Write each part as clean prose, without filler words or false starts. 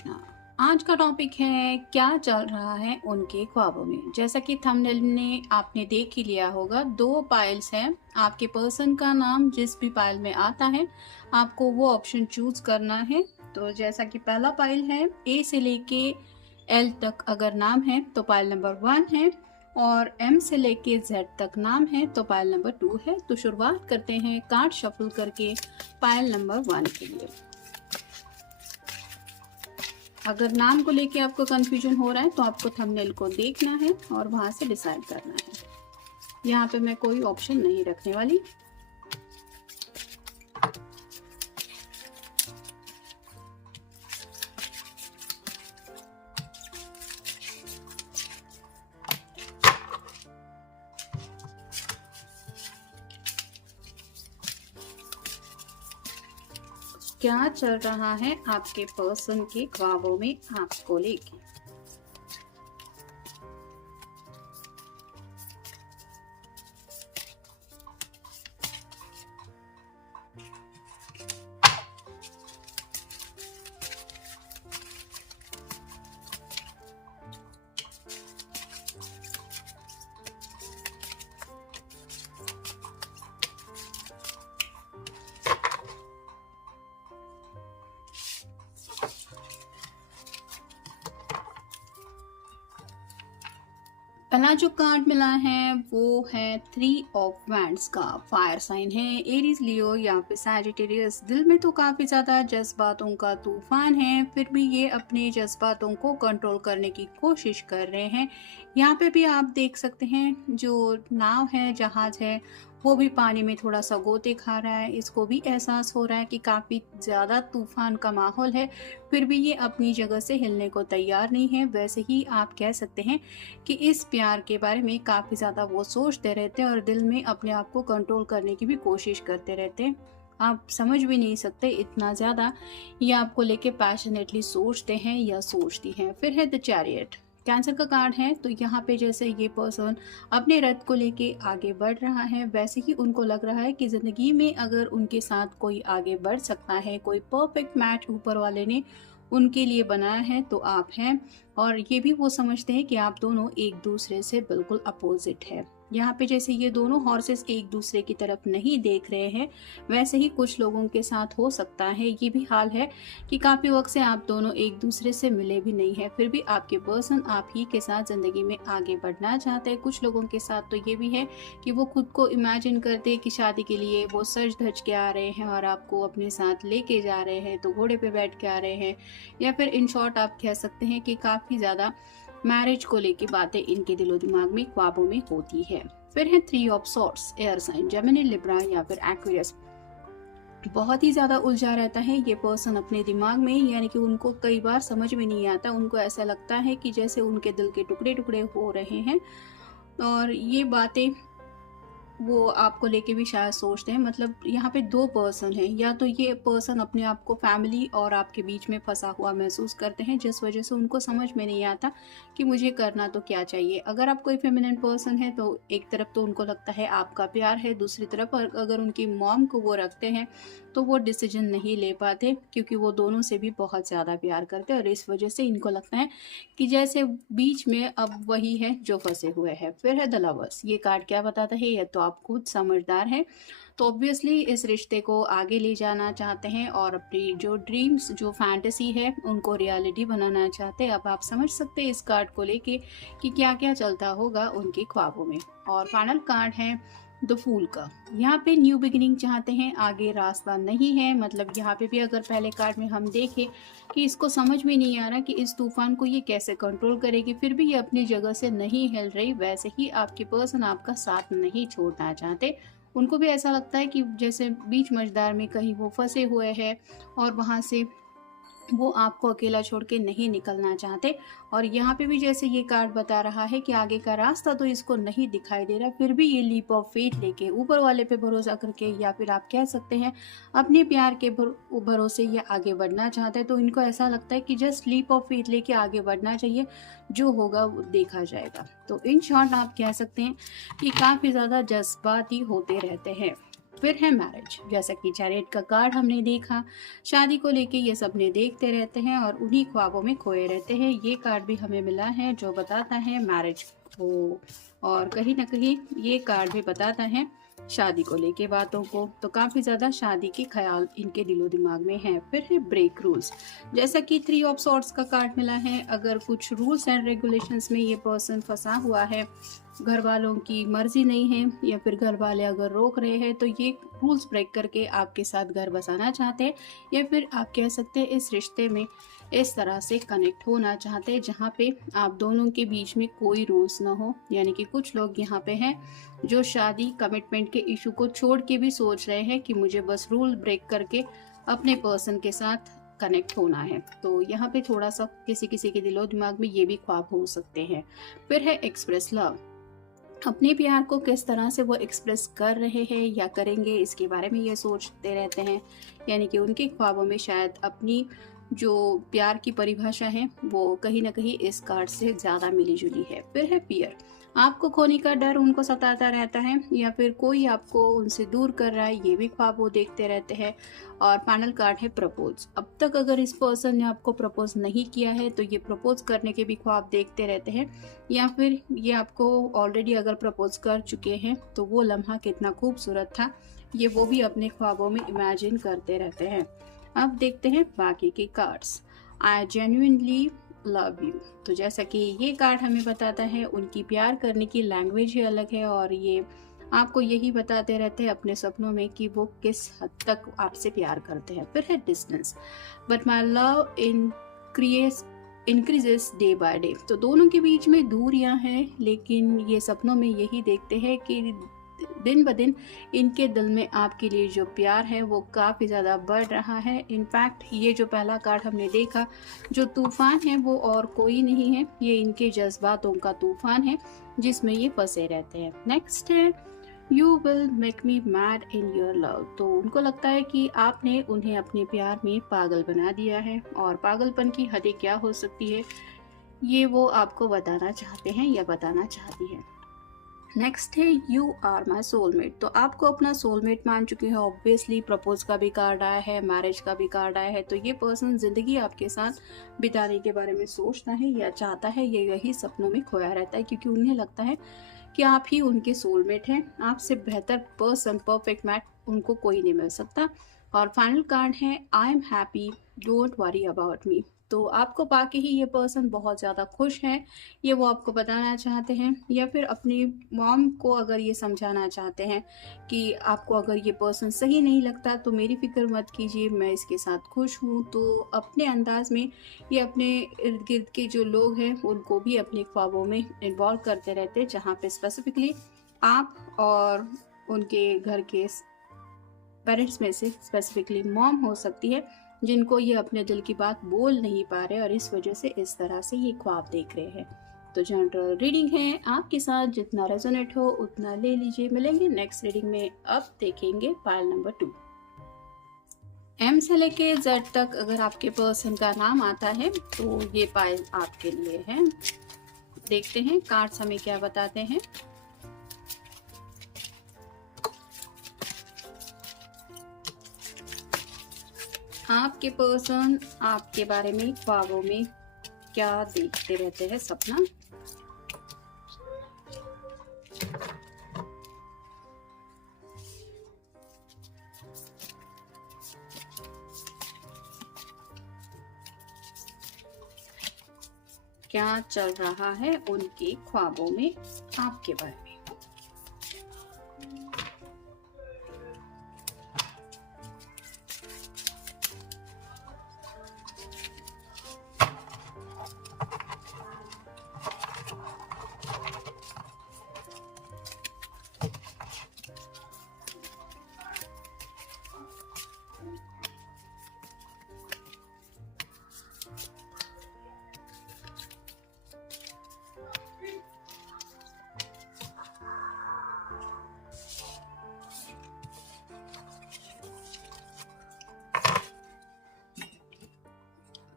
कृष्णा। आज का टॉपिक है क्या चल रहा है उनके ख्वाबों में। जैसा कि थंबनेल ने आपने देख ही लिया होगा, दो पाइल्स हैं। आपके पर्सन का नाम जिस भी पाइल में आता है आपको वो ऑप्शन चूज करना है। तो जैसा कि पहला पाइल है, ए से लेके एल तक अगर नाम है तो पाइल नंबर 1 है, और एम से लेके जेड तक नाम है तो पाइल नंबर 2 है। तो शुरुआत करते हैं कार्ड शफल करके पाइल नंबर 1 के लिए। अगर नाम को लेके आपको कंफ्यूजन हो रहा है तो आपको थंबनेल को देखना है और वहां से डिसाइड करना है। यहाँ पे मैं कोई ऑप्शन नहीं रखने वाली। क्या चल रहा है आपके पर्सन के ख्वाबों में आपको लेके। पहला जो कार्ड मिला है वो है 3 ऑफ वैंड्स का। फायर साइन है, एरीज, लियो या फिर सैजिटेरियस। दिल में तो काफी ज्यादा जज्बातों का तूफान है, फिर भी ये अपने जज्बातों को कंट्रोल करने की कोशिश कर रहे हैं। यहाँ पे भी आप देख सकते हैं जो नाव है, जहाज है, वो भी पानी में थोड़ा सा गोते खा रहा है। इसको भी एहसास हो रहा है कि काफी ज्यादा तूफान का माहौल है, फिर भी ये अपनी जगह से हिलने को तैयार नहीं है। वैसे ही आप कह सकते हैं कि इस प्यार के बारे में काफी ज्यादा वो सोचते रहते हैं और दिल में अपने आप को कंट्रोल करने की भी कोशिश करते रहते हैं। आप समझ भी नहीं सकते इतना ज्यादा ये आपको लेके पैशनेटली सोचते हैं या सोचती हैं। फिर है द चैरियट, कैंसर का कार्ड है। तो यहाँ पे जैसे ये पर्सन अपने रथ को लेके आगे बढ़ रहा है, वैसे ही उनको लग रहा है कि जिंदगी में अगर उनके साथ कोई आगे बढ़ सकता है, कोई परफेक्ट मैच ऊपर वाले ने उनके लिए बनाया है तो आप हैं। और ये भी वो समझते हैं कि आप दोनों एक दूसरे से बिल्कुल अपोजिट है। यहाँ पे जैसे ये दोनों हॉर्सेस एक दूसरे की तरफ नहीं देख रहे हैं, वैसे ही कुछ लोगों के साथ हो सकता है ये भी हाल है कि काफी वक्त से आप दोनों एक दूसरे से मिले भी नहीं है, फिर भी आपके पर्सन आप ही के साथ जिंदगी में आगे बढ़ना चाहते हैं। कुछ लोगों के साथ तो ये भी है कि वो खुद को इमेजिन करते हैं कि शादी के लिए वो सज धज के आ रहे हैं और आपको अपने साथ लेके जा रहे हैं, तो घोड़े पे बैठ के आ रहे हैं। या फिर इन शॉर्ट आप कह सकते हैं कि काफी ज्यादा मैरिज को लेकी बातें इनके दिलो दिमाग में, ख्वाबों में होती है। फिर है 3 of swords, air sign, Gemini, Libra या फिर एक्वेरियस। बहुत ही ज्यादा उलझा रहता है ये पर्सन अपने दिमाग में, यानी कि उनको कई बार समझ में नहीं आता। उनको ऐसा लगता है कि जैसे उनके दिल के टुकड़े टुकड़े हो रहे हैं, और ये बातें वो आपको लेके भी शायद सोचते हैं। मतलब यहाँ पे दो पर्सन हैं, या तो ये पर्सन अपने आप को फैमिली और आपके बीच में फंसा हुआ महसूस करते हैं, जिस वजह से उनको समझ में नहीं आता कि मुझे करना तो क्या चाहिए। अगर आप कोई फेमिनिन पर्सन है तो एक तरफ तो उनको लगता है आपका प्यार है, दूसरी तरफ अगर उनकी मॉम को वो रखते हैं तो वो डिसीजन नहीं ले पाते, क्योंकि वो दोनों से भी बहुत ज़्यादा प्यार करते हैं, और इस वजह से इनको लगता है कि जैसे बीच में अब वही है जो फंसे हुए हैं। फिर है द लवर्स, ये कार्ड क्या बताता है ये तो आप खुद समझदार हैं। तो ऑब्वियसली इस रिश्ते को आगे ले जाना चाहते हैं और अपनी जो ड्रीम्स, जो फैंटेसी है, उनको रियलिटी बनाना चाहते हैं। अब आप समझ सकते हैं इस कार्ड को लेके कि क्या क्या चलता होगा उनके ख्वाबों में। और फाइनल कार्ड है द फूल का। यहाँ पे न्यू बिगिनिंग चाहते हैं, आगे रास्ता नहीं है। मतलब यहाँ पे भी अगर पहले कार्ड में हम देखें कि इसको समझ में नहीं आ रहा कि इस तूफान को ये कैसे कंट्रोल करेगी, फिर भी ये अपनी जगह से नहीं हिल रही, वैसे ही आपके पर्सन आपका साथ नहीं छोड़ना चाहते। उनको भी ऐसा लगता है कि जैसे बीच मझदार में कहीं वो फंसे हुए हैं और वहाँ से वो आपको अकेला छोड़ के नहीं निकलना चाहते। और यहाँ पे भी जैसे ये कार्ड बता रहा है कि आगे का रास्ता तो इसको नहीं दिखाई दे रहा, फिर भी ये लीप ऑफ फेथ लेके ऊपर वाले पे भरोसा करके, या फिर आप कह सकते हैं अपने प्यार के भरोसे ये आगे बढ़ना चाहते हैं। तो इनको ऐसा लगता है कि जस्ट लीप ऑफ फेथ लेके आगे बढ़ना चाहिए, जो होगा वो देखा जाएगा। तो इन शॉर्ट आप कह सकते हैं कि काफ़ी ज़्यादा जज्बाती होते रहते हैं। फिर है मैरिज, जैसा कि चैरियट का कार्ड हमने देखा, शादी को लेके ये सपने देखते रहते हैं और उन्हीं ख्वाबों में खोए रहते हैं। ये कार्ड भी हमें मिला है जो बताता है मैरिज को, और कहीं ना कहीं ये कार्ड भी बताता है शादी को लेके बातों को। तो काफ़ी ज़्यादा शादी के ख्याल इनके दिलो दिमाग में है। फिर है ब्रेक रूल्स, जैसा कि 3 ऑफ सॉर्ट्स का कार्ड मिला है। अगर कुछ रूल्स एंड रेगुलेशंस में ये पर्सन फंसा हुआ है, घर वालों की मर्जी नहीं है या फिर घर वाले अगर रोक रहे हैं, तो ये रूल्स ब्रेक करके आपके साथ घर बसाना चाहते हैं, या फिर आप कह सकते हैं इस रिश्ते में इस तरह से कनेक्ट होना चाहते हैं जहाँ पे आप दोनों के बीच में कोई रूल्स ना हो। यानी कि कुछ लोग यहाँ पे हैं जो शादी कमिटमेंट के इशू को छोड़ के भी सोच रहे हैं कि मुझे बस रूल ब्रेक करके अपने पर्सन के साथ कनेक्ट होना है। तो यहाँ पे थोड़ा सा किसी किसी के दिलो दिमाग में ये भी ख्वाब हो सकते हैं। फिर है एक्सप्रेस लव, अपने प्यार को किस तरह से वो एक्सप्रेस कर रहे हैं या करेंगे, इसके बारे में ये सोचते रहते हैं। यानी कि उनके ख्वाबों में शायद अपनी जो प्यार की परिभाषा है वो कहीं ना कहीं इस कार्ड से ज़्यादा मिली जुली है। फिर है फियर, आपको खोने का डर उनको सताता रहता है या फिर कोई आपको उनसे दूर कर रहा है, ये भी ख्वाब वो देखते रहते हैं। और फाइनल कार्ड है प्रपोज, अब तक अगर इस पर्सन ने आपको प्रपोज नहीं किया है तो ये प्रपोज करने के भी ख्वाब देखते रहते हैं, या फिर ये आपको ऑलरेडी अगर प्रपोज कर चुके हैं तो वो लम्हा कितना खूबसूरत था, ये वो भी अपने ख्वाबों में इमेजिन करते रहते हैं। अब देखते हैं बाकी के cards. I genuinely love you, तो जैसा कि ये कार्ड हमें बताता है उनकी प्यार करने की लैंग्वेज ही अलग है, और ये आपको यही बताते रहते हैं अपने सपनों में कि वो किस हद तक आपसे प्यार करते हैं। फिर है distance, but my love increases day by day, तो दोनों के बीच में दूरियां हैं, लेकिन ये सपनों में यही देखते हैं कि दिन ब दिन इनके दिल में आपके लिए जो प्यार है वो काफ़ी ज़्यादा बढ़ रहा है। इनफैक्ट ये जो पहला कार्ड हमने देखा जो तूफान है वो और कोई नहीं है, ये इनके जज्बातों का तूफान है जिसमें ये फंसे रहते हैं। नेक्स्ट है you will make me mad in your love, तो उनको लगता है कि आपने उन्हें अपने प्यार में पागल बना दिया है, और पागलपन की हदें क्या हो सकती है ये वो आपको बताना चाहते हैं या बताना चाहती है। नेक्स्ट है यू आर माई सोलमेट, तो आपको अपना सोलमेट मान चुके हैं ऑब्वियसली। प्रपोज का भी कार्ड आया है, मैरिज का भी कार्ड आया है, तो ये पर्सन जिंदगी आपके साथ बिताने के बारे में सोचता है या चाहता है, ये यही सपनों में खोया रहता है, क्योंकि उन्हें लगता है कि आप ही उनके सोलमेट हैं। आपसे बेहतर पर्सन, परफेक्ट मैच उनको कोई नहीं मिल सकता। और फाइनल कार्ड है I am happy don't worry about me, तो आपको पाके ही ये पर्सन बहुत ज़्यादा खुश है, ये वो आपको बताना चाहते हैं, या फिर अपनी मॉम को अगर ये समझाना चाहते हैं कि आपको अगर ये पर्सन सही नहीं लगता तो मेरी फिक्र मत कीजिए, मैं इसके साथ खुश हूँ। तो अपने अंदाज में ये अपने इर्द गिर्द के जो लोग हैं उनको भी अपने ख्वाबों में इन्वॉल्व करते रहते हैं, जहाँ पे स्पेसिफिकली आप और उनके घर के पेरेंट्स में से स्पेसिफिकली मॉम हो सकती है जिनको ये अपने दिल की बात बोल नहीं पा रहे और इस वजह से इस तरह से ये ख्वाब देख रहे हैं। तो जनरल रीडिंग है, आपके साथ जितना रेजोनेट हो उतना ले लीजिए। मिलेंगे नेक्स्ट रीडिंग में। अब देखेंगे पाइल नंबर 2, एम से लेके जेड तक। अगर आपके पर्सन का नाम आता है तो ये पाइल आपके लिए है। देखते हैं कार्ड्स हमें क्या बताते हैं। आपके पर्सन आपके बारे में ख्वाबों में क्या देखते रहते हैं, सपना। क्या चल रहा है उनके ख्वाबों में आपके बारे में।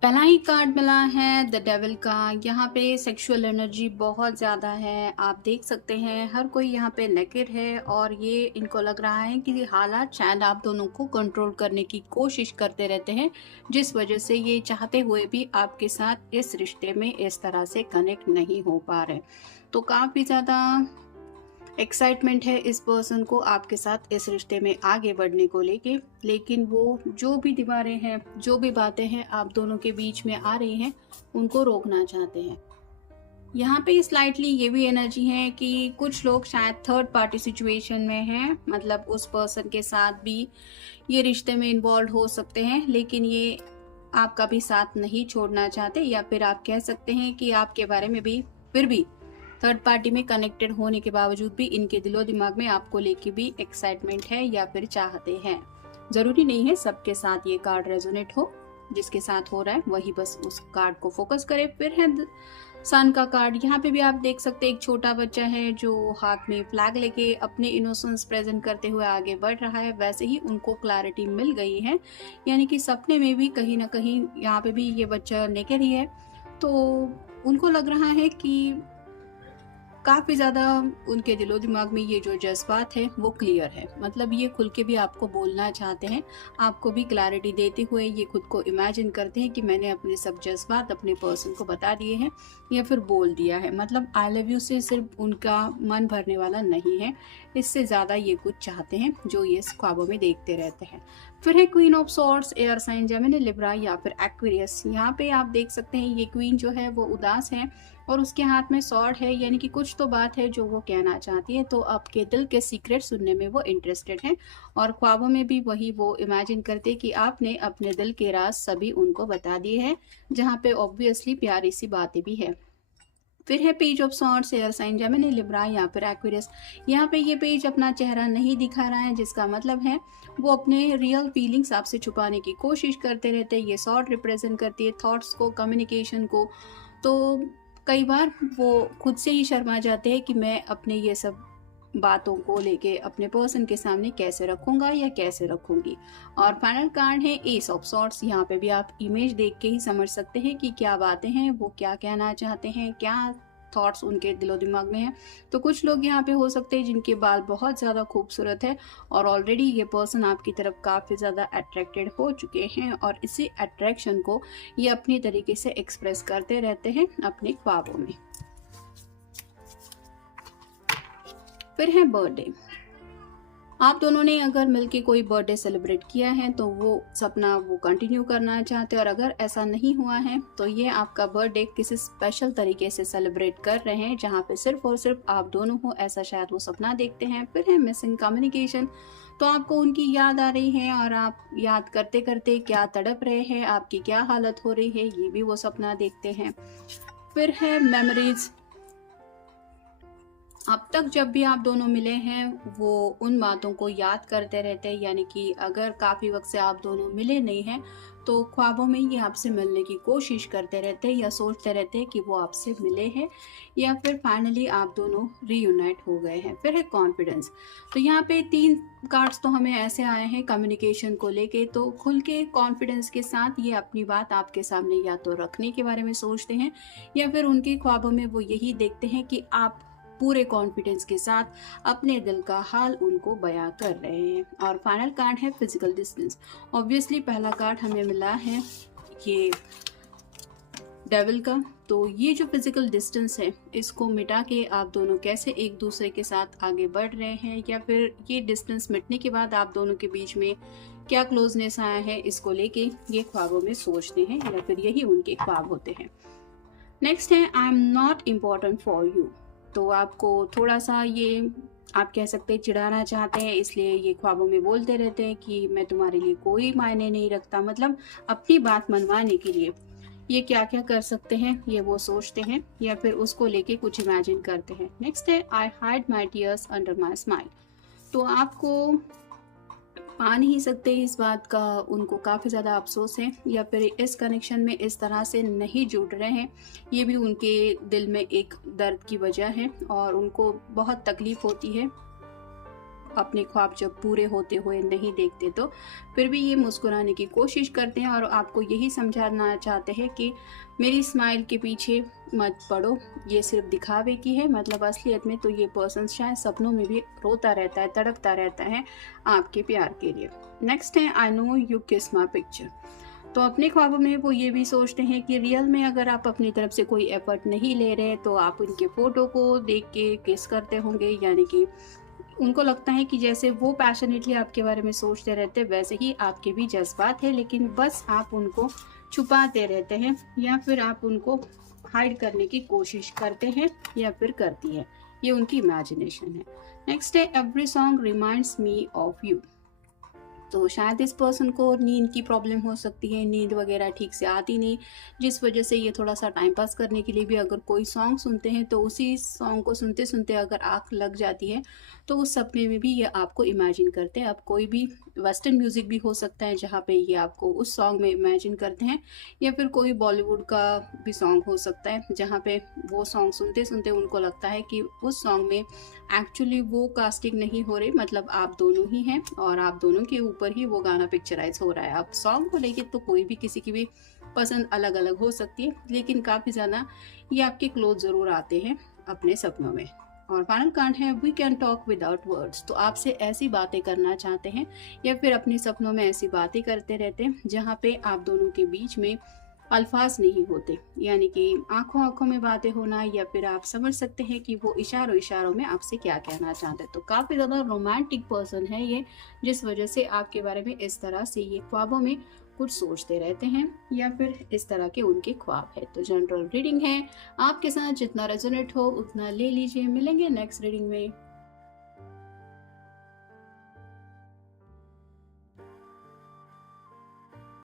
पहला ही कार्ड मिला है द डेविल का। यहाँ पे सेक्सुअल एनर्जी बहुत ज़्यादा है, आप देख सकते हैं हर कोई यहाँ पे नेकेड है और ये इनको लग रहा है कि हालात शायद आप दोनों को कंट्रोल करने की कोशिश करते रहते हैं, जिस वजह से ये चाहते हुए भी आपके साथ इस रिश्ते में इस तरह से कनेक्ट नहीं हो पा रहे। तो काफ़ी ज़्यादा एक्साइटमेंट है इस पर्सन को आपके साथ इस रिश्ते में आगे बढ़ने को लेके, लेकिन वो जो भी दीवारें हैं, जो भी बातें हैं आप दोनों के बीच में आ रही हैं, उनको रोकना चाहते हैं। यहाँ पे स्लाइटली ये भी एनर्जी है कि कुछ लोग शायद थर्ड पार्टी सिचुएशन में हैं, मतलब उस पर्सन के साथ भी ये रिश्ते में इन्वॉल्व हो सकते हैं, लेकिन ये आपका भी साथ नहीं छोड़ना चाहते, या फिर आप कह सकते हैं कि आपके बारे में भी फिर भी थर्ड पार्टी में कनेक्टेड होने के बावजूद भी इनके दिलो दिमाग में आपको लेके भी एक्साइटमेंट है या फिर चाहते हैं। जरूरी नहीं है सबके साथ ये कार्ड रेजोनेट हो, जिसके साथ हो रहा है वही बस उस कार्ड को फोकस करे। फिर है सन का कार्ड। यहाँ पे भी आप देख सकते हैं एक छोटा बच्चा है जो हाथ में फ्लैग लेके अपने इनोसेंस प्रेजेंट करते हुए आगे बढ़ रहा है। वैसे ही उनको क्लैरिटी मिल गई है, यानी कि सपने में भी कहीं ना कहीं यहाँ पे भी ये बच्चा नेकेड ही है, तो उनको लग रहा है कि काफ़ी ज़्यादा उनके दिलो दिमाग में ये जो जज्बात है वो क्लियर है, मतलब ये खुल के भी आपको बोलना चाहते हैं, आपको भी क्लैरिटी देते हुए ये खुद को इमेजिन करते हैं कि मैंने अपने सब जज्बात अपने पर्सन को बता दिए हैं या फिर बोल दिया है। मतलब आई लव यू से सिर्फ उनका मन भरने वाला नहीं है, इससे ज़्यादा ये कुछ चाहते हैं जो ये ख्वाबों में देखते रहते हैं। फिर है queen of swords, air sign Gemini Libra या फिर एक्वेरियस। यहाँ पे आप देख सकते हैं ये क्वीन जो है वो उदास है और उसके हाथ में सॉर्ड है, यानी कि कुछ तो बात है जो वो कहना चाहती है, तो आपके दिल के सीक्रेट सुनने में वो इंटरेस्टेड है और ख्वाबों में भी वही वो इमेजिन करते कि आपने अपने दिल के राज सभी उनको बता दिए हैं, जहाँ पे ऑब्वियसली प्यारी सी बातें भी है। फिर है page of swords, air sign Gemini Libra या फिर एक्वेरियस। यहाँ पे ये पेज अपना चेहरा नहीं दिखा रहा है, जिसका मतलब है वो अपने रियल फीलिंग्स आपसे छुपाने की कोशिश करते रहते हैं। ये सॉर्ड रिप्रेजेंट करती है थॉट्स को, कम्युनिकेशन को, तो कई बार वो खुद से ही शर्मा जाते हैं कि मैं अपने ये सब बातों को लेके अपने पर्सन के सामने कैसे रखूंगा या कैसे रखूंगी। और फाइनल कार्ड है एस ऑफ सॉर्ड्स। यहाँ पे भी आप इमेज देख के ही समझ सकते हैं कि क्या बातें हैं, वो क्या कहना चाहते हैं, क्या थॉट्स उनके दिलो दिमाग में हैं। तो कुछ लोग यहाँ पे हो सकते हैं जिनके बाल बहुत ज़्यादा खूबसूरत है और ऑलरेडी ये पर्सन आपकी तरफ काफ़ी ज़्यादा अट्रैक्टेड हो चुके हैं और इसी अट्रैक्शन को ये अपनी तरीके से एक्सप्रेस करते रहते हैं अपने ख्वाबों में। फिर है बर्थडे। आप दोनों ने अगर मिलके कोई बर्थडे सेलिब्रेट किया है तो वो सपना वो कंटिन्यू करना चाहते हैं, और अगर ऐसा नहीं हुआ है तो ये आपका बर्थडे किसी स्पेशल तरीके से सेलिब्रेट कर रहे हैं जहाँ पे सिर्फ और सिर्फ आप दोनों हो, ऐसा शायद वो सपना देखते हैं। फिर है मिसिंग कम्युनिकेशन। तो आपको उनकी याद आ रही है और आप याद करते करते क्या तड़प रहे हैं, आपकी क्या हालत हो रही है, ये भी वो सपना देखते हैं। फिर है मेमोरीज। अब तक जब भी आप दोनों मिले हैं वो उन बातों को याद करते रहते हैं, यानी कि अगर काफ़ी वक्त से आप दोनों मिले नहीं हैं तो ख्वाबों में ये आपसे मिलने की कोशिश करते रहते हैं या सोचते रहते हैं कि वो आपसे मिले हैं, या फिर फाइनली आप दोनों रीयूनाइट हो गए हैं। फिर है कॉन्फिडेंस। तो यहाँ पे 3 कार्ड्स तो हमें ऐसे आए हैं कम्युनिकेशन को लेके, तो खुल के कॉन्फिडेंस के साथ ये अपनी बात आपके सामने या तो रखने के बारे में सोचते हैं या फिर उनके ख्वाबों में वो यही देखते हैं कि आप पूरे कॉन्फिडेंस के साथ अपने दिल का हाल उनको बयां कर रहे हैं। और फाइनल कार्ड है फिजिकल डिस्टेंस। ऑब्वियसली पहला कार्ड हमें मिला है ये डेविल का, तो ये जो फिजिकल डिस्टेंस है इसको मिटा के आप दोनों कैसे एक दूसरे के साथ आगे बढ़ रहे हैं, या फिर ये डिस्टेंस मिटने के बाद आप दोनों के बीच में क्या क्लोजनेस आया है, इसको लेके ये ख्वाबों में सोचते हैं या फिर यही उनके ख्वाब होते हैं। नेक्स्ट है I am not important for you. तो आपको थोड़ा सा ये आप कह सकते हैं चिढ़ाना चाहते हैं, इसलिए ये ख्वाबों में बोलते रहते हैं कि मैं तुम्हारे लिए कोई मायने नहीं रखता। मतलब अपनी बात मनवाने के लिए ये क्या क्या कर सकते हैं ये वो सोचते हैं या फिर उसको लेके कुछ इमेजिन करते हैं। नेक्स्ट है आई hide my tears under my smile. तो आपको पा नहीं सकते इस बात का उनको काफ़ी ज़्यादा अफसोस है, या फिर इस कनेक्शन में इस तरह से नहीं जुड़ रहे हैं, ये भी उनके दिल में एक दर्द की वजह है और उनको बहुत तकलीफ होती है अपने ख्वाब जब पूरे होते हुए नहीं देखते तो फिर भी ये मुस्कुराने की कोशिश करते हैं और आपको यही समझाना चाहते हैं कि मेरी स्माइल के पीछे मत पड़ो, ये सिर्फ दिखावे की है। मतलब असलियत में तो ये पर्सन शायद सपनों में भी रोता रहता है, तड़पता रहता है आपके प्यार के लिए। नेक्स्ट है आई नो यू किस माई पिक्चर। तो अपने ख्वाबों में वो ये भी सोचते हैं कि रियल में अगर आप अपनी तरफ से कोई एफर्ट नहीं ले रहे तो आप उनके फोटो को देख के किस करते होंगे, यानी कि उनको लगता है कि जैसे वो पैशनेटली आपके बारे में सोचते रहते वैसे ही आपके भी जज्बात है, लेकिन बस आप उनको छुपाते रहते हैं या फिर आप उनको हाइड करने की कोशिश करते हैं या फिर करती है। ये उनकी इमेजिनेशन है। नेक्स्ट है every song reminds me of you. तो शायद इस पर्सन को नींद की प्रॉब्लम हो सकती है, नींद वगैरह ठीक से आती नहीं, जिस वजह से ये थोड़ा सा टाइम पास करने के लिए भी अगर कोई सॉन्ग सुनते हैं तो उसी सॉन्ग को सुनते सुनते अगर आँख लग जाती है तो उस सपने में भी ये आपको इमेजिन करते हैं। अब कोई भी वेस्टर्न म्यूज़िक भी हो सकता है जहाँ पे ये आपको उस सॉन्ग में इमेजिन करते हैं, या फिर कोई बॉलीवुड का भी सॉन्ग हो सकता है जहाँ पे वो सॉन्ग सुनते सुनते उनको लगता है कि उस सॉन्ग में एक्चुअली वो कास्टिंग नहीं हो रही, मतलब आप दोनों ही हैं और आप दोनों के ऊपर ही वो गाना पिक्चराइज हो रहा है। अब सॉन्ग को लेके तो कोई भी किसी की भी पसंद अलग अलग हो सकती है, लेकिन काफ़ी ज़्यादा ये आपके क्लोज ज़रूर आते हैं अपने सपनों में। और फाइनल कांड है we can talk without words. तो आपसे ऐसी बातें करना चाहते हैं या फिर अपने सपनों में ऐसी बातें करते रहते हैं जहाँ पे आप दोनों के बीच में अल्फाज नहीं होते, यानी कि आंखों आंखों में बातें होना, या फिर आप समझ सकते हैं कि वो इशारों इशारों में आपसे क्या कहना चाहते हैं। तो काफ़ी ज़्यादा रोमांटिक पर्सन है ये, जिस वजह से आपके बारे में इस तरह से ये ख्वाबों में कुछ सोचते रहते हैं या फिर इस तरह के उनके ख्वाब है। तो जनरल रीडिंग है, आपके साथ जितना रेजोनेट हो उतना ले लीजिए। मिलेंगे नेक्स्ट रीडिंग में।